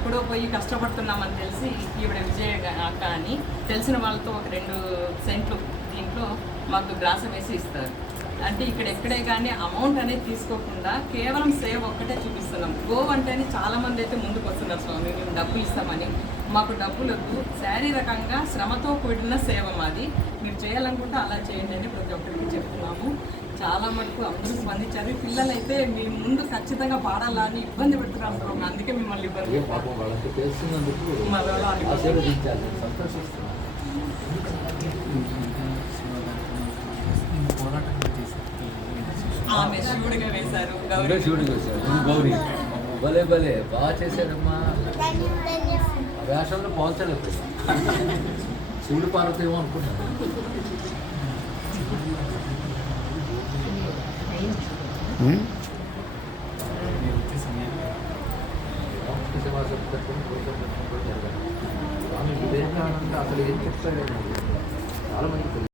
ఎక్కడో పోయి కష్టపడుతున్నామని తెలిసి ఈవిడ విజయ అక్క అని తెలిసిన వాళ్ళతో ఒక 2 సెంట్లు దీంట్లో మాకు గ్రాసం వేసి ఇస్తారు. అంటే ఇక్కడ ఎక్కడే కానీ అమౌంట్ అనేది తీసుకోకుండా కేవలం సేవ ఒక్కటే చూపిస్తున్నాం. గోవ్ అంటేనే చాలామంది అయితే ముందుకు వస్తున్నారు, స్వామి మేము డబ్బులు ఇస్తామని. మాకు డబ్బులకు శారీరకంగా శ్రమతో కూడిన సేవ మాది, మీరు చేయాలనుకుంటే అలా చేయండి అని ప్రతి ఒక్కరికి చెప్తున్నాము. చాలా మటుకు అందరూ స్పందించారు. పిల్లలు అయితే మీ ముందు ఖచ్చితంగా పాడాలా అని ఇబ్బంది పెడుతున్నారు, అందుకే మిమ్మల్ని ఇబ్బంది ఆమె శివుడిగా వేశారు, శివుడిగా వేశారు, గౌరీ భలే భలే బాగా చేశారమ్మా. వేషంలో పోల్చలేదు, శివుడు పార్వతి ఏమో అనుకున్నాను. స్వామి వివేకానంద అసలు ఏం చెప్తాడు చాలా మంది